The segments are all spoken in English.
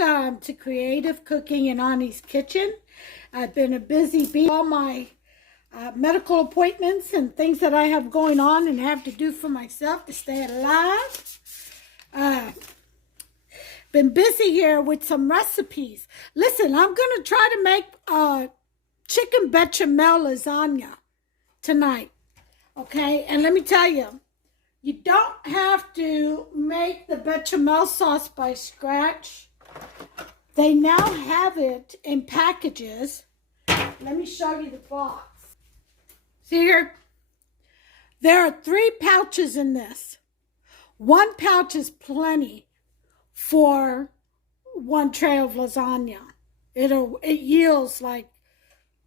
Welcome to Creative Cooking in Ani's Kitchen. I've been a busy bee. All my medical appointments and things that I have going on and have to do for myself to stay alive. Been busy here with some recipes. Listen, I'm going to try to make chicken bechamel lasagna tonight. Okay, and let me tell you, you don't have to make the bechamel sauce by scratch. They now have it in packages. Let me show you the box. See here? There are 3 pouches in this. 1 pouch is plenty for 1 tray of lasagna. It yields like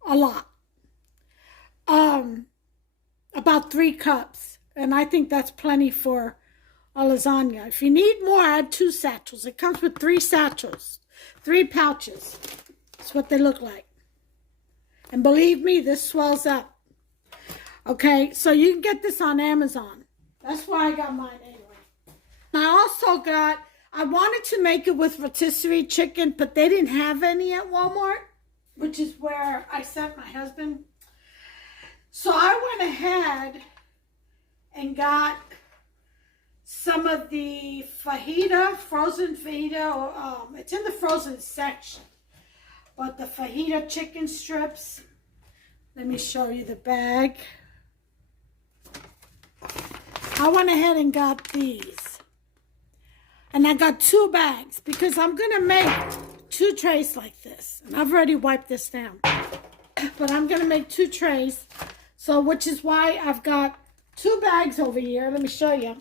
a lot. About 3 cups. And I think that's plenty for a lasagna. If you need more, add 2 satchels. It comes with 3 satchels, 3 pouches. That's what they look like. And believe me, this swells up. Okay, so you can get this on Amazon. That's why I got mine anyway. I also got, I wanted to make it with rotisserie chicken, but they didn't have any at Walmart, which is where I sent my husband. So I went ahead and got some of the fajita, frozen fajita. It's in the frozen section. But the fajita chicken strips. Let me show you the bag. I went ahead and got these. And I got 2 bags because I'm going to make 2 trays like this. And I've already wiped this down. But I'm going to make 2 trays. So, which is why I've got 2 bags over here. Let me show you.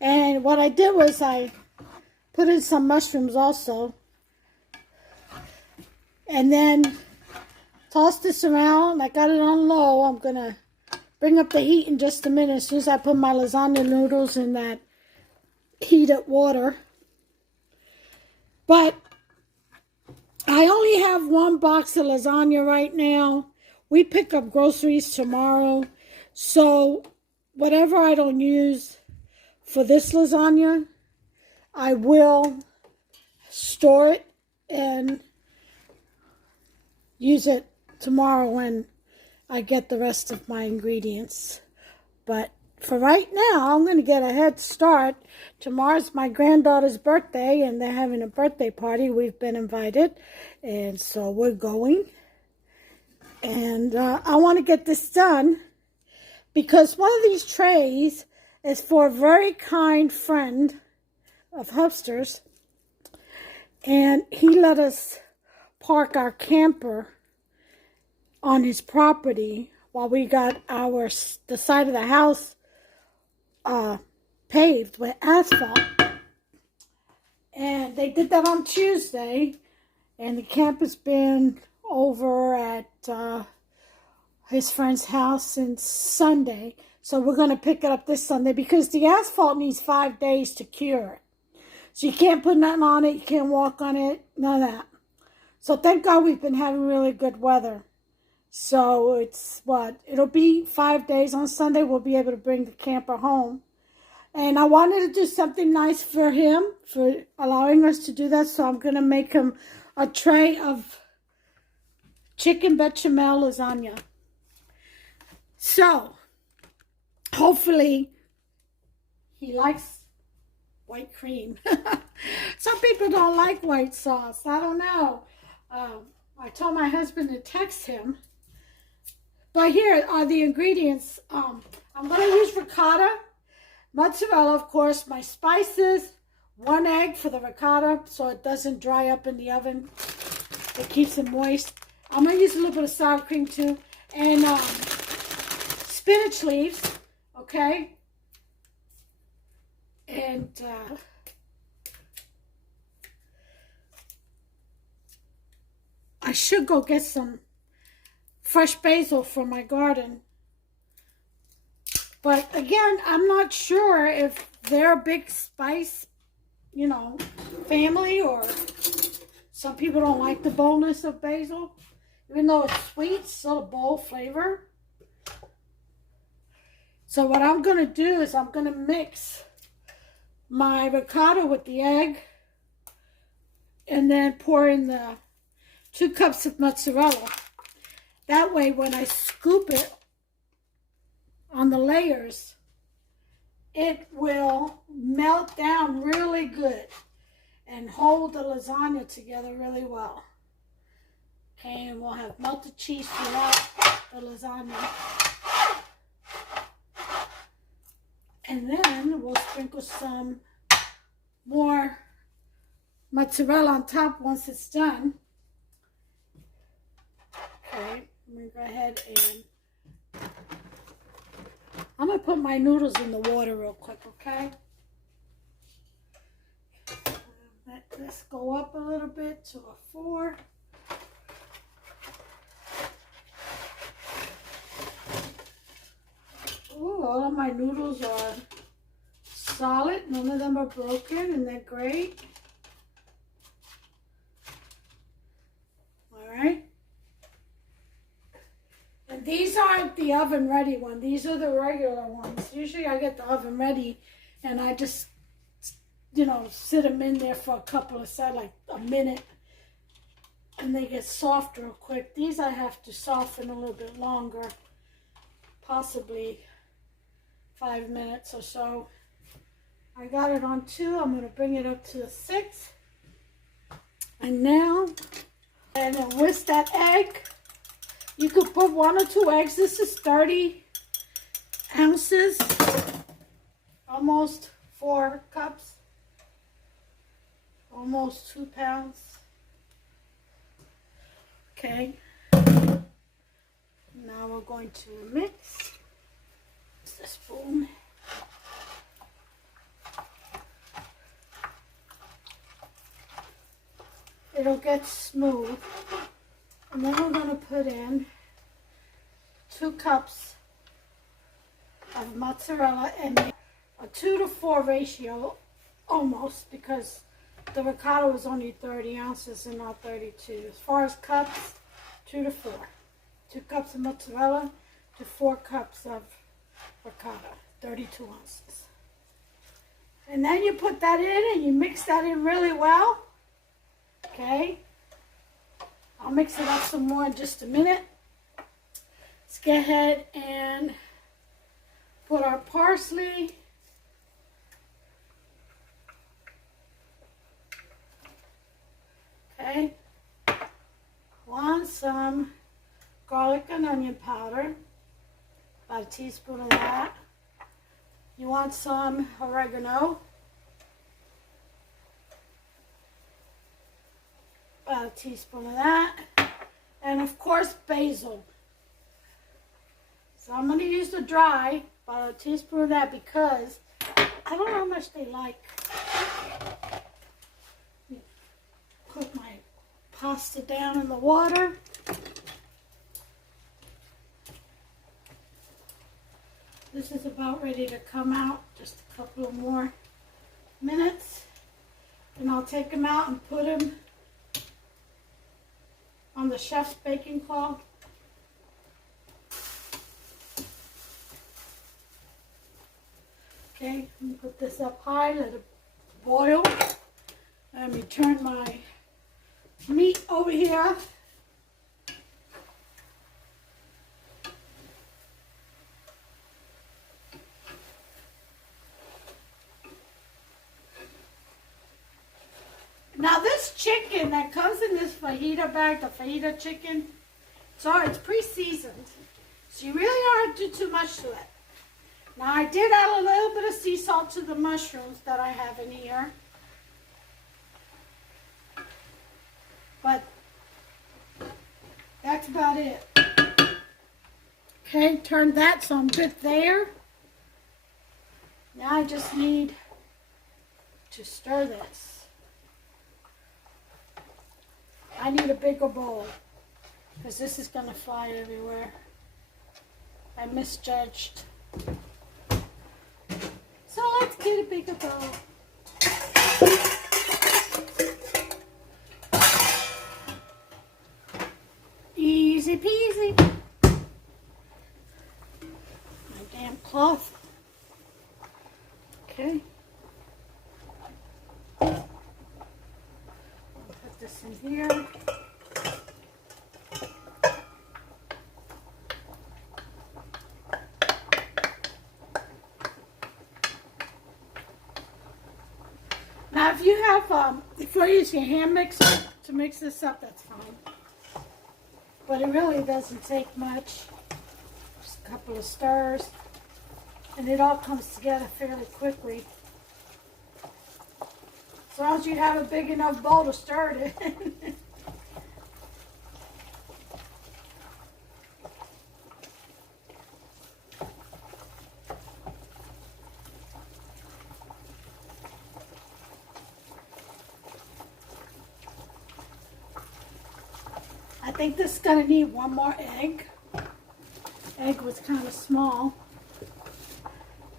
And what I did was I put in some mushrooms also. And then toss this around. I got it on low. I'm going to bring up the heat in just a minute as soon as I put my lasagna noodles in that heated water. But I only have 1 box of lasagna right now. We pick up groceries tomorrow. So, whatever I don't use for this lasagna, I will store it and use it tomorrow when I get the rest of my ingredients. But for right now, I'm going to get a head start. Tomorrow's my granddaughter's birthday, and they're having a birthday party. We've been invited, and so we're going. And I want to get this done, because one of these trays is for a very kind friend of Hubster's. And he let us park our camper on his property while we got the side of the house paved with asphalt. And they did that on Tuesday. And the camp has been over at his friend's house since Sunday. So we're going to pick it up this Sunday because the asphalt needs 5 days to cure it. So you can't put nothing on it. You can't walk on it. None of that. So thank God we've been having really good weather. So it's it'll be 5 days. On Sunday we'll be able to bring the camper home. And I wanted to do something nice for him for allowing us to do that. So I'm going to make him a tray of chicken bechamel lasagna. So, hopefully, he likes white cream. Some people don't like white sauce. I don't know. I told my husband to text him. But here are the ingredients. I'm going to use ricotta, mozzarella, of course, my spices, 1 egg for the ricotta so it doesn't dry up in the oven. It keeps it moist. I'm going to use a little bit of sour cream too. And spinach leaves, okay? And I should go get some fresh basil from my garden. But again, I'm not sure if they're a big spice, family, or some people don't like the boldness of basil. Even though it's sweet, it's still a bold flavor. So what I'm going to do is I'm going to mix my ricotta with the egg and then pour in the 2 cups of mozzarella. That way when I scoop it on the layers, it will melt down really good and hold the lasagna together really well. Okay, and we'll have melted cheese throughout the lasagna. And then we'll sprinkle some more mozzarella on top once it's done. Okay, I'm going to go ahead and I'm going to put my noodles in the water real quick, okay? Let this go up a little bit to a 4. Ooh, all of my noodles are solid. None of them are broken, and they're great. All right. And these aren't the oven ready ones. These are the regular ones. Usually I get the oven ready, and I just, you know, sit them in there for a couple of seconds, like a minute, and they get soft real quick. These I have to soften a little bit longer, possibly 5 minutes or so. I got it on 2. I'm going to bring it up to a 6. And now, and then whisk that egg. You could put 1 or 2 eggs. This is 30 ounces, almost 4 cups, almost 2 pounds. Okay. Now we're going to mix. The spoon. It'll get smooth. And then we're going to put in 2 cups of mozzarella and a 2 to 4 ratio almost, because the ricotta was only 30 ounces and not 32. As far as cups, 2 to 4. 2 cups of mozzarella to 4 cups of ricotta, 32 ounces. And then you put that in and you mix that in really well. Okay. I'll mix it up some more in just a minute. Let's go ahead and put our parsley. Okay. Want some garlic and onion powder. About a teaspoon of that. You want some oregano. About a teaspoon of that. And of course basil. So I'm going to use the dry, about a teaspoon of that, because I don't know how much they like. Put my pasta down in the water. This is about ready to come out. Just a couple of more minutes. And I'll take them out and put them on the chef's baking cloth. Okay, I'm going to put this up high, let it boil. Let me turn my meat over here. Now this chicken that comes in this fajita bag, the fajita chicken, it's pre-seasoned. So you really don't have to do too much to it. Now I did add a little bit of sea salt to the mushrooms that I have in here. But that's about it. Okay, turn that so I'm good there. Now I just need to stir this. I need a bigger bowl because this is going to fly everywhere. I misjudged. So let's get a bigger bowl. Easy peasy. My damn cloth. Okay. Put have, if you're using a hand mixer to mix this up, that's fine. But it really doesn't take much. Just a couple of stirs. And it all comes together fairly quickly. As long as you have a big enough bowl to stir it in. I think this is going to need one more egg. Egg was kind of small.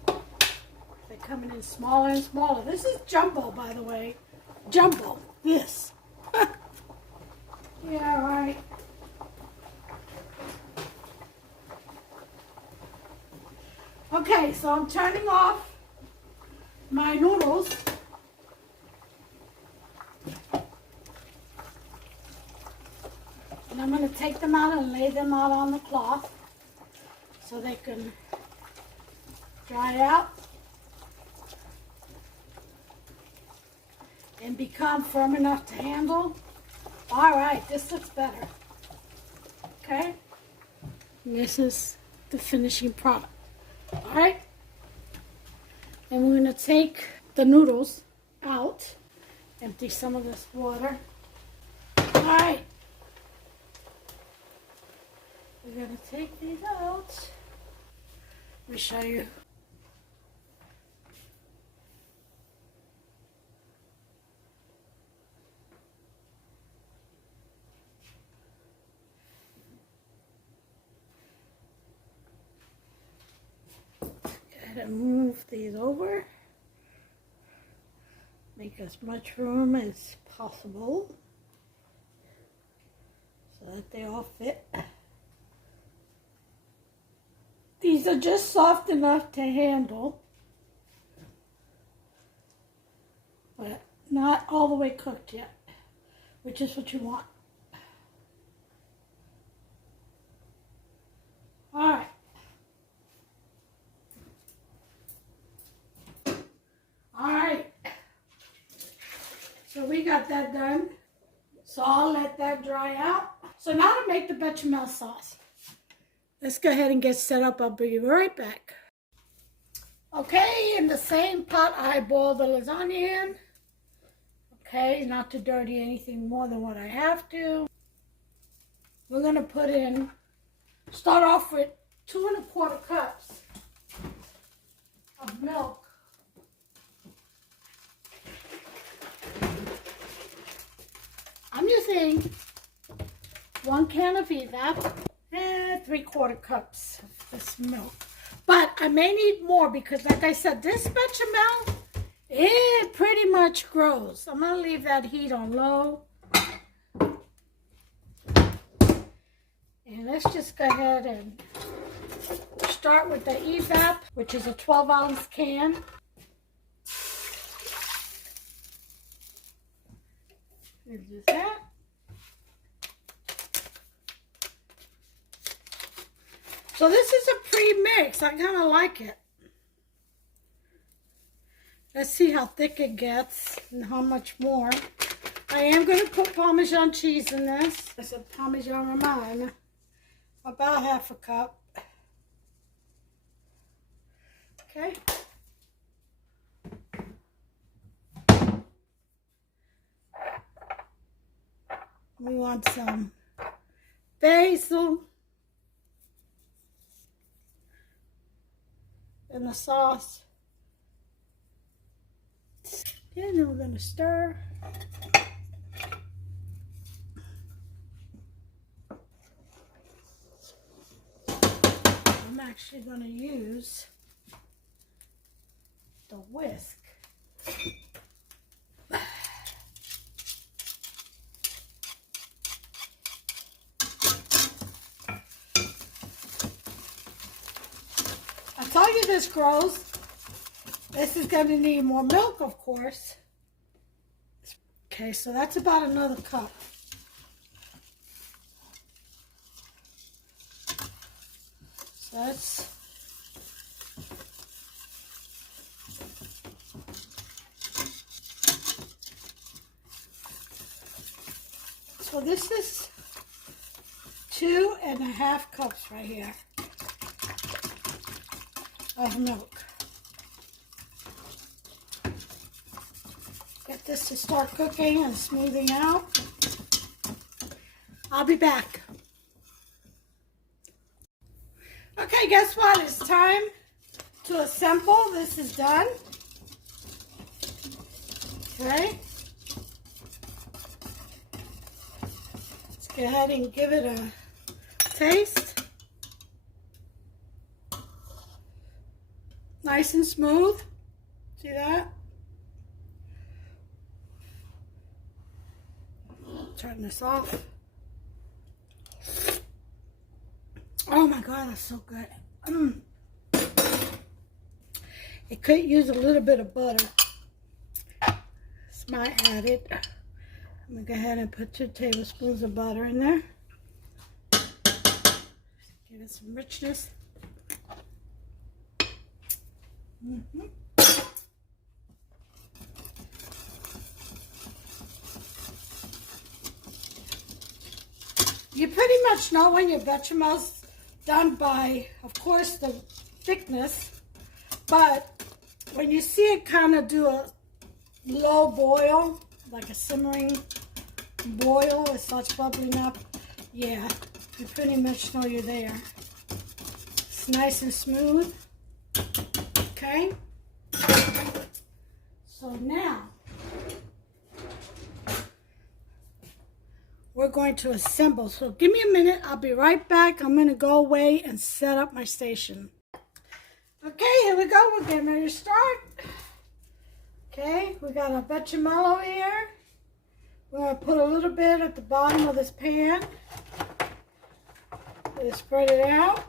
They're coming in smaller and smaller. This is jumbo, by the way. Jumbo. This. Yeah, right. Okay, so I'm turning off my noodles. And I'm going to take them out and lay them out on the cloth so they can dry out and become firm enough to handle. All right, this looks better. Okay, and this is the finishing product. All right, and we're going to take the noodles out, empty some of this water. All right. We're going to take these out. Let me show you. Go ahead and move these over. Make as much room as possible so that they all fit. These are just soft enough to handle, but not all the way cooked yet, which is what you want. All right. All right. So we got that done. So I'll let that dry out. So now to make the bechamel sauce. Let's go ahead and get set up. I'll be right back. Okay, in the same pot I boiled the lasagna in. Okay, not to dirty anything more than what I have to. We're going to put in, start off with 2 1/4 cups of milk. I'm using 1 can of evap. And 3/4 cups of this milk. But I may need more because, like I said, this bechamel, it pretty much grows. I'm going to leave that heat on low. And let's just go ahead and start with the evap, which is a 12-ounce can. There's that. So this is a pre-mix. I kind of like it. Let's see how thick it gets and how much more. I am going to put Parmesan cheese in this. I said Parmesan Romano. About 1/2 cup. Okay. We want some basil in the sauce. And then we're going to stir. I'm actually going to use the whisk. I told you this grows. This is going to need more milk, of course. Okay, so that's about another cup. So that's So this is 2.5 cups right here of milk. Get this to start cooking and smoothing out. I'll be back. Okay, guess what? It's time to assemble. This is done. Okay. Let's go ahead and give it a taste. Nice and smooth. See that? Turn this off. Oh my God, that's so good. It could use a little bit of butter. It's my added. I'm gonna go ahead and put 2 tablespoons of butter in there. Give it some richness. You pretty much know when your bechamel's done by, of course, the thickness, but when you see it kind of do a low boil, like a simmering boil, it starts bubbling up, yeah, you pretty much know you're there. It's nice and smooth, okay? So now, we're going to assemble. So give me a minute. I'll be right back. I'm going to go away and set up my station. Okay, here we go. We're getting ready to start. Okay, we got our bechamel over here. We're going to put a little bit at the bottom of this pan. Just spread it out.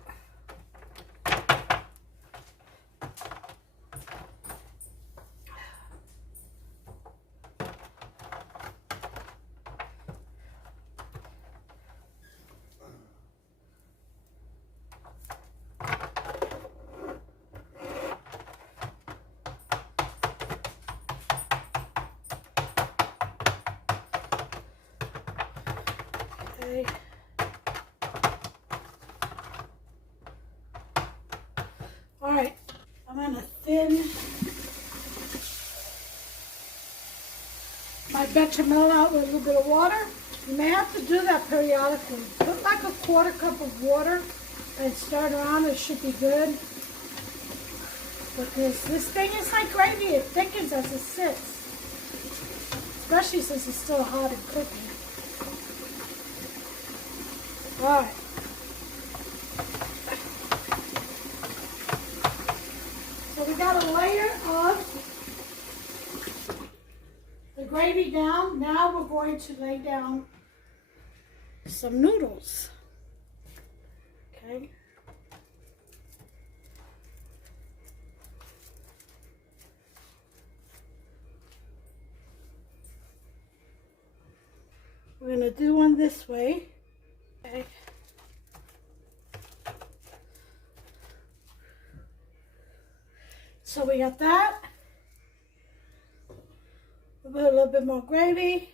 Okay. All right, I'm going to thin my bechamel out with a little bit of water. You may have to do that periodically. Put like a 1/4 cup of water and start around. It should be good. Because this thing is like gravy. It thickens as it sits. Especially since it's still hot and cooking. All right. So we got a layer of the gravy down. Now we're going to lay down some noodles. Okay. We're going to do one this way. Okay. So we got that. We'll put a little bit more gravy.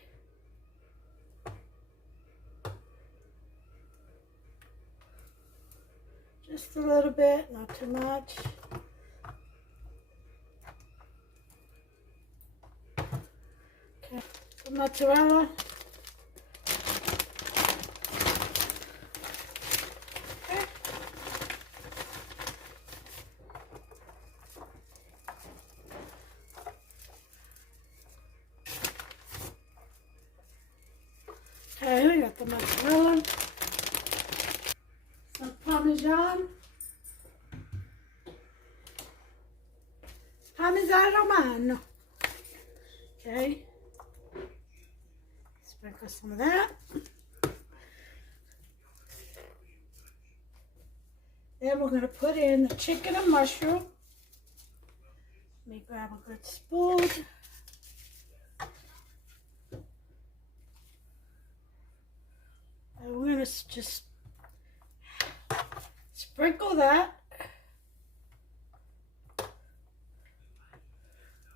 Just a little bit, not too much. Okay, some mozzarella. Okay, we got the mozzarella, some Parmesan Romano. Okay, sprinkle some of that. Then we're going to put in the chicken and mushroom. Let me grab a good spoon. And we're going to just sprinkle that.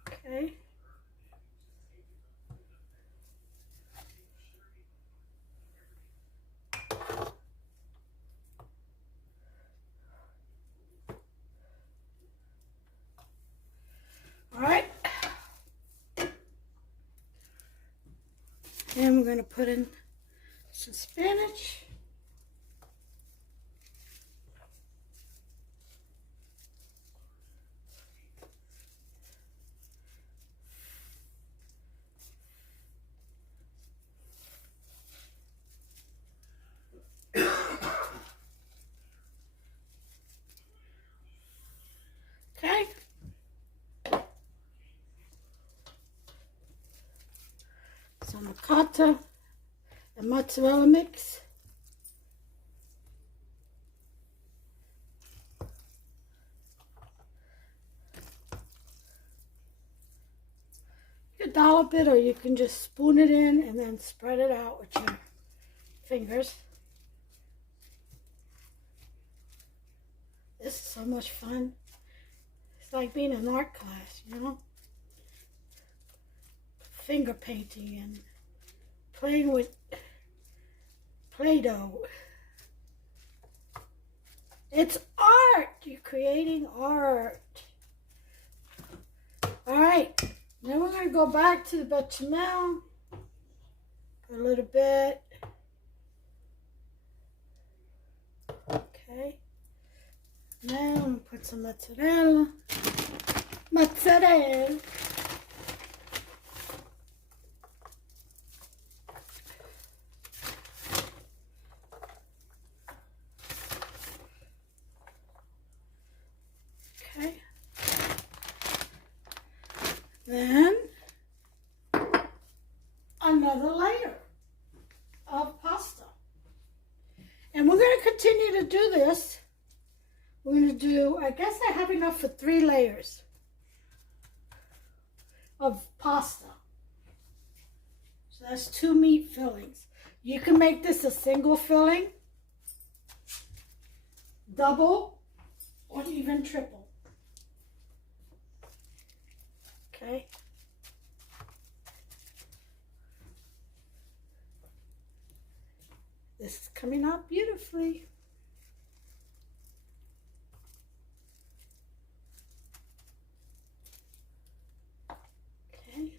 Okay. And we're going to put in some spinach. Okay. Some ricotta and mozzarella mix. You can dollop it or you can just spoon it in and then spread it out with your fingers. This is so much fun. It's like being in an art class, you know? Finger painting and playing with Play-Doh. It's art! You're creating art. Alright, then we're going to go back to the bechamel. A little bit. Okay. Now I'm going to put some mozzarella. Mozzarella. Okay. Then another layer of pasta. And we're going to continue to do this. We're going to do, I guess I have enough for 3 layers of pasta. So that's 2 meat fillings. You can make this a single filling, double, or even triple. Okay. This is coming out beautifully. Okay.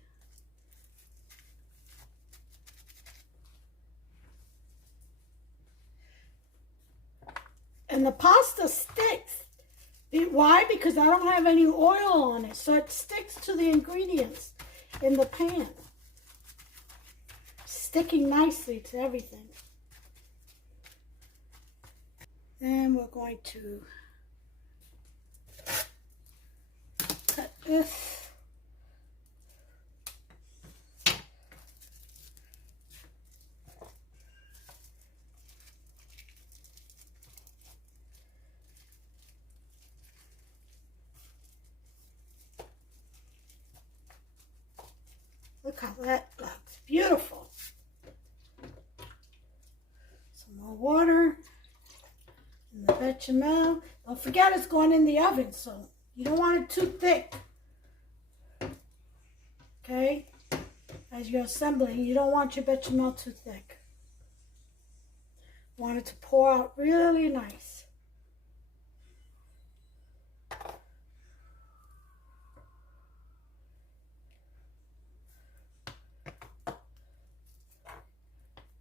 And the pasta sticks. Why? Because I don't have any oil on it, so it sticks to the ingredients in the pan. Sticking nicely to everything. Then we're going to cut this. Look how that looks. Beautiful. Some more water. And the bechamel. Don't forget it's going in the oven, so you don't want it too thick. Okay? As you're assembling, you don't want your bechamel too thick. You want it to pour out really nice.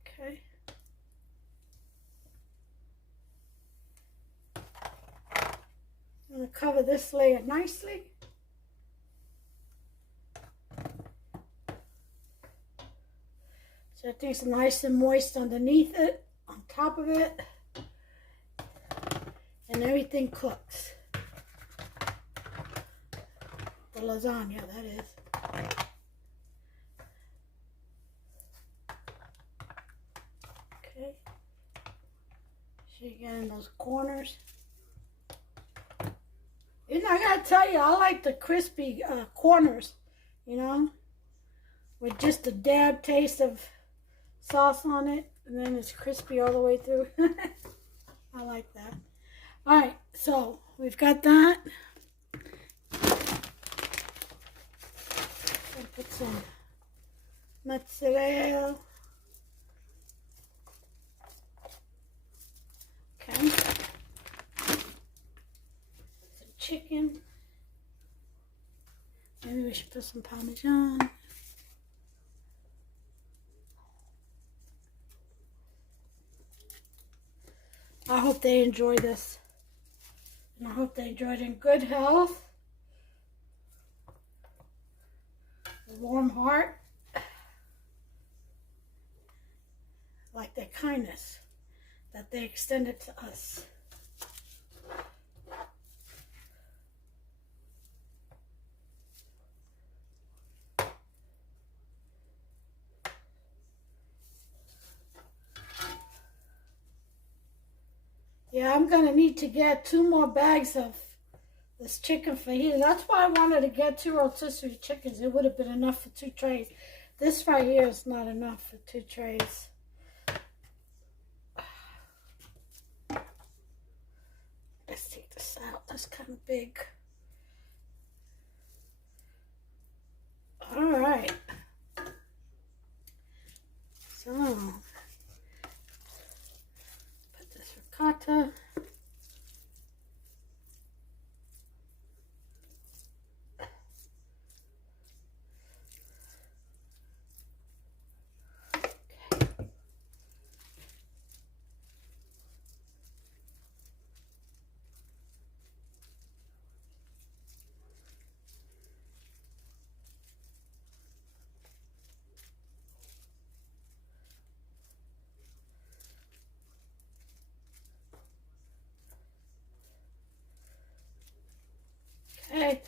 Okay. I'm going to cover this layer nicely. So that thing's nice and moist underneath it, on top of it, and everything cooks. The lasagna, that is. Okay. So you get in those corners. And I gotta tell you, I like the crispy corners, you know, with just a dab taste of sauce on it, and then it's crispy all the way through. I like that. All right, so we've got that. I'll put some mozzarella. Okay. Chicken. Maybe we should put some Parmesan. I hope they enjoy this. And I hope they enjoy it in good health, a warm heart, like their kindness that they extended to us. Yeah, I'm going to need to get 2 more bags of this chicken fajita. That's why I wanted to get 2 rotisserie chickens. It would have been enough for 2 trays. This right here is not enough for 2 trays. Let's take this out. That's kind of big. All right. So, put this ricotta. Okay.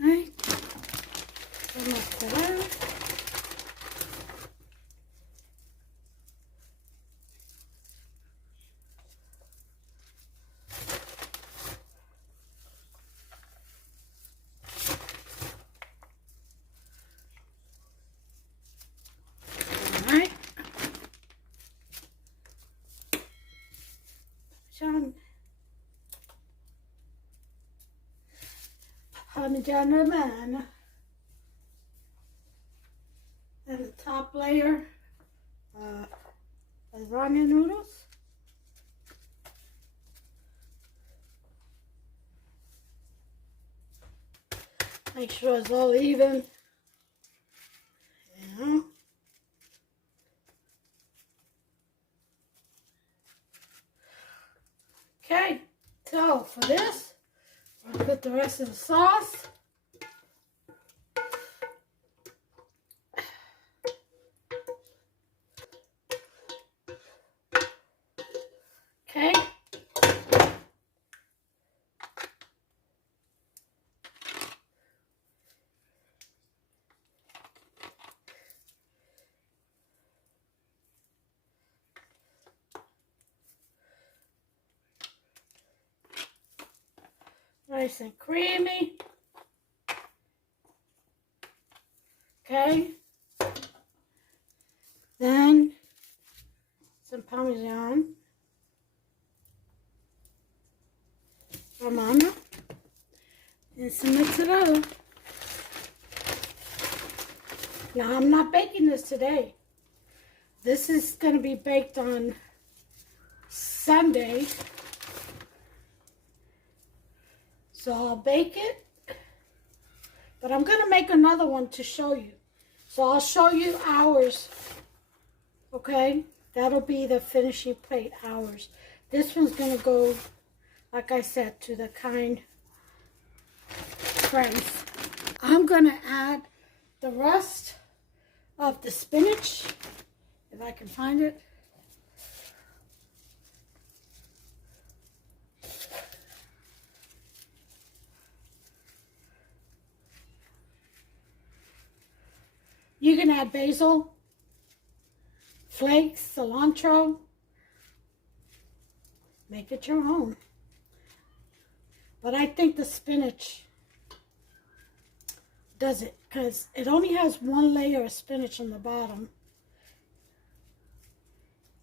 Right. Almost there. Alright. John. Parmigiano man. And the top layer lasagna noodles. Make sure it's all even. Yeah. Okay, so for this, I'll put the rest of the sauce. Okay. Nice and creamy. Okay. Then some Parmesan Romano and some mozzarella. Now I'm not baking this today. This is going to be baked on Sunday. So I'll bake it, but I'm going to make another one to show you. So I'll show you ours, okay? That'll be the finishing plate, ours. This one's going to go, like I said, to the kind friends. I'm going to add the rest of the spinach, if I can find it. You can add basil, flakes, cilantro. Make it your own. But I think the spinach does it because it only has 1 layer of spinach on the bottom.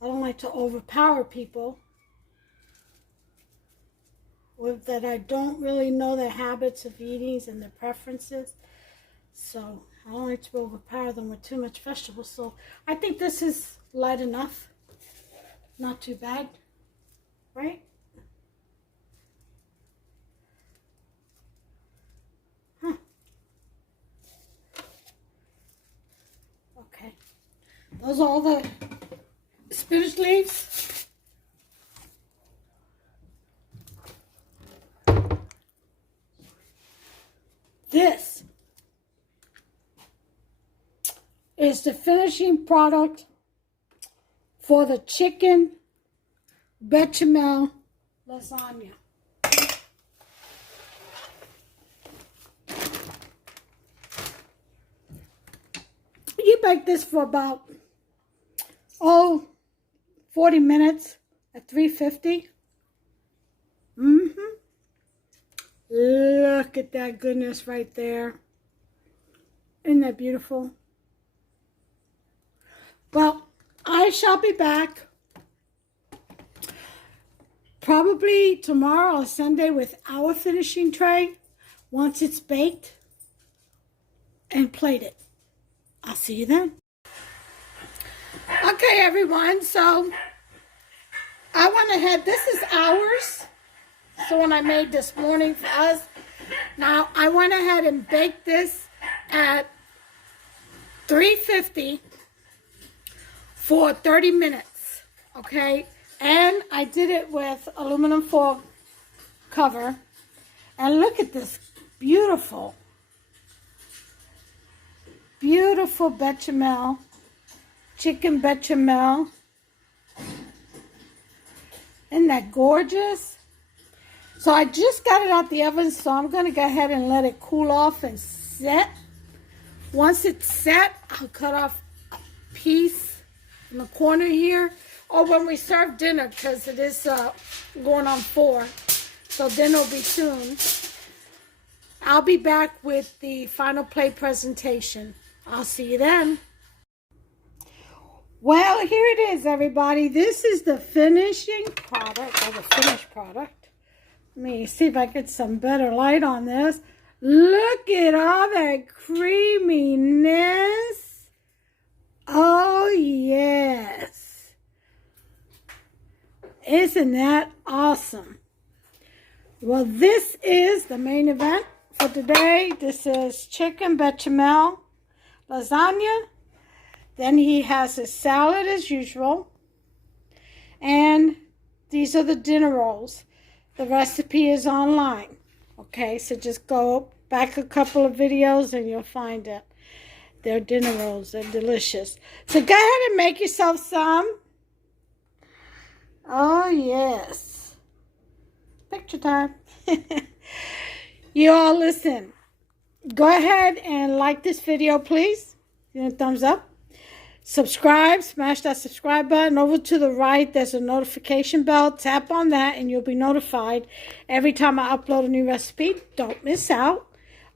I don't like to overpower people with that I don't really know their habits of eating and their preferences. So I don't like to overpower them with too much vegetables, so I think this is light enough. Not too bad, right? Huh. Okay. Those are all the spinach leaves. This is the finishing product for the chicken bechamel lasagna. You bake this for about 40 minutes at 350. Look at that goodness right there. Isn't that beautiful? Well, I shall be back probably tomorrow or Sunday with our finishing tray once it's baked and plated. I'll see you then. Okay, everyone, so I went ahead. This is ours. So when I made this morning for us. Now, I went ahead and baked this at 350 for 30 minutes, okay? And I did it with aluminum foil cover. And look at this beautiful, beautiful bechamel, chicken bechamel. Isn't that gorgeous? So I just got it out the oven, so I'm going to go ahead and let it cool off and set. Once it's set, I'll cut off a piece in the corner here. Or when we serve dinner, because it is going on 4. So dinner will be soon. I'll be back with the final plate presentation. I'll see you then. Well, here it is, everybody. This is the finishing product, or the finished product. Let me see if I get some better light on this. Look at all that creaminess. Oh, yes. Isn't that awesome? Well, this is the main event for today. This is chicken bechamel lasagna. Then he has his salad as usual. And these are the dinner rolls. The recipe is online. Okay, so just go back a couple of videos and you'll find it. They're dinner rolls. They're delicious. So go ahead and make yourself some. Oh, yes. Picture time. You all listen. Go ahead and like this video, please. Give it a thumbs up. Subscribe, smash that subscribe button. Over to the right, there's a notification bell. Tap on that and you'll be notified every time I upload a new recipe. Don't miss out.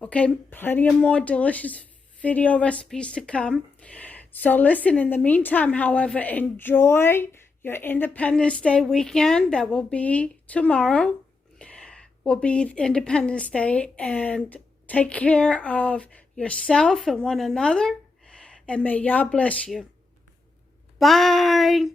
Okay, plenty of more delicious video recipes to come. So listen, in the meantime, however, enjoy your Independence Day weekend. That will be tomorrow. Will be Independence Day. And take care of yourself and one another. And may y'all bless you. Bye.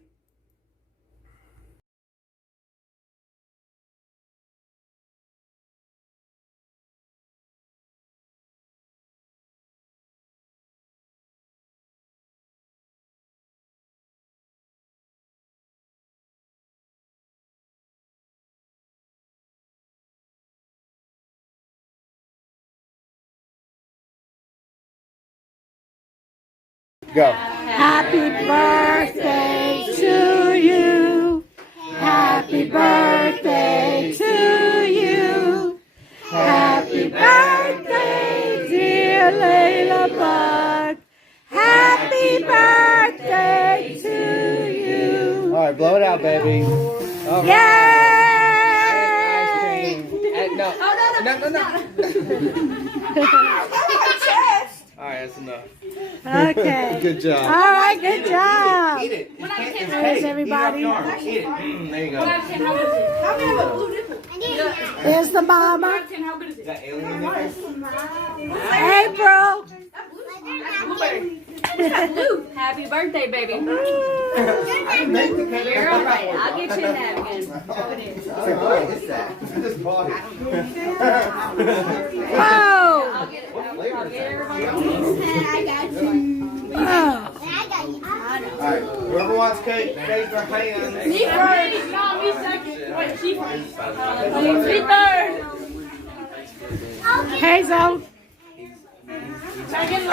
Go. Happy birthday to you. Happy birthday to you. Happy birthday, dear Layla Buck. Happy birthday to you. All right, blow it out, baby. All Yay! right. No. All right, that's enough. Okay. Good job. All right, good job. Eat it. There's everybody. Eat it. There you go. There's the mama. Is that alien in there? April. Happy birthday, baby. You're all right. I'll get you a napkin. Throw it in. Oh. I'll get everybody. I got you. Oh. I got you. Alright, whoever wants cake, raise their hand. Me first. No, me second. Wait, she first. Me third. Hazel. Second.